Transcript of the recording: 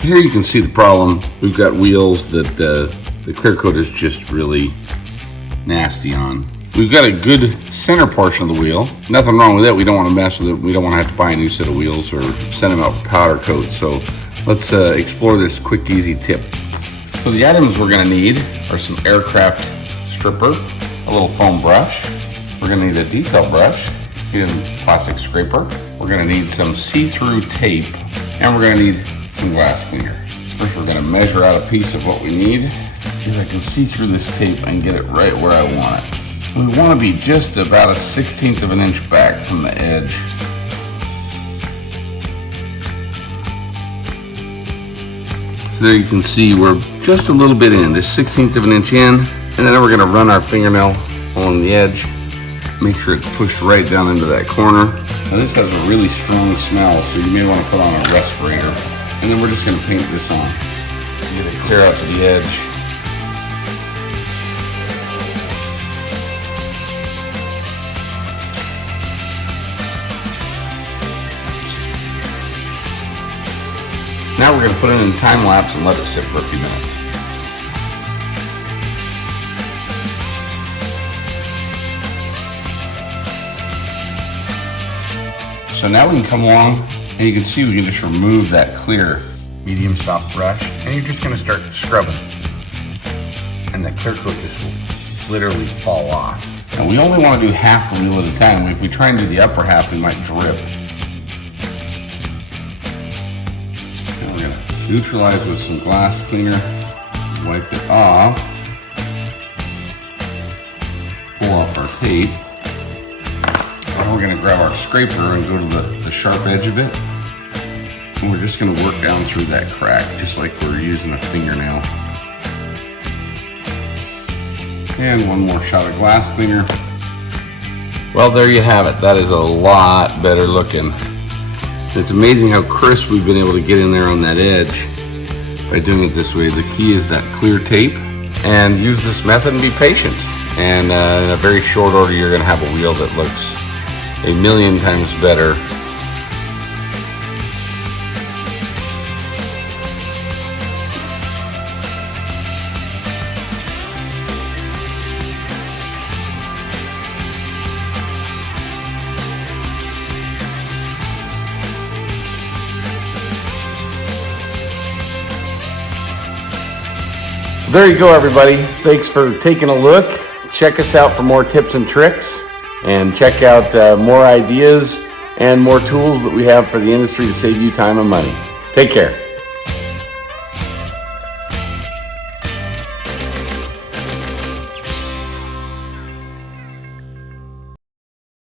So here you can see the problem. We've got wheels that the clear coat is just really nasty on. We've got a good center portion of the wheel. Nothing wrong with it. We don't want to mess with it. We don't want to have to buy a new set of wheels or send them out for powder coat. So let's explore this quick, easy tip. So the items we're going to need are some aircraft stripper, a little foam brush. We're going to need a detail brush, a plastic scraper. We're going to need some see-through tape, and we're going to need some glass cleaner. First, we're going to measure out a piece of what we need, because I can see through this tape and get it right where I want it. We want to be just about a 1/16 of an inch back from the edge. So there you can see we're just a little bit in, just 1/16 of an inch in, and then we're going to run our fingernail along the edge. Make sure it's pushed right down into that corner. Now this has a really strong smell, so you may want to put on a respirator. And then we're just going to paint this on. Get it clear out to the edge. Now we're going to put it in time lapse and let it sit for a few minutes. So now we can come along and you can see we can just remove that clear medium soft brush, and you're just going to start scrubbing. And the clear coat just will literally fall off. Now we only want to do half the wheel at a time. If we try and do the upper half, we might drip. Neutralize with some glass cleaner, wipe it off, pull off our tape. Now we're going to grab our scraper and go to the sharp edge of it, and we're just going to work down through that crack just like we're using a fingernail. And one more shot of glass cleaner. Well, there you have it. That is a lot better looking. It's amazing how crisp we've been able to get in there on that edge by doing it this way. The key is that clear tape, and use this method and be patient. And in a very short order, you're going to have a wheel that looks a million times better. So there you go, everybody. Thanks for taking a look. Check us out for more tips and tricks, and check out more ideas and more tools that we have for the industry to save you time and money. Take care.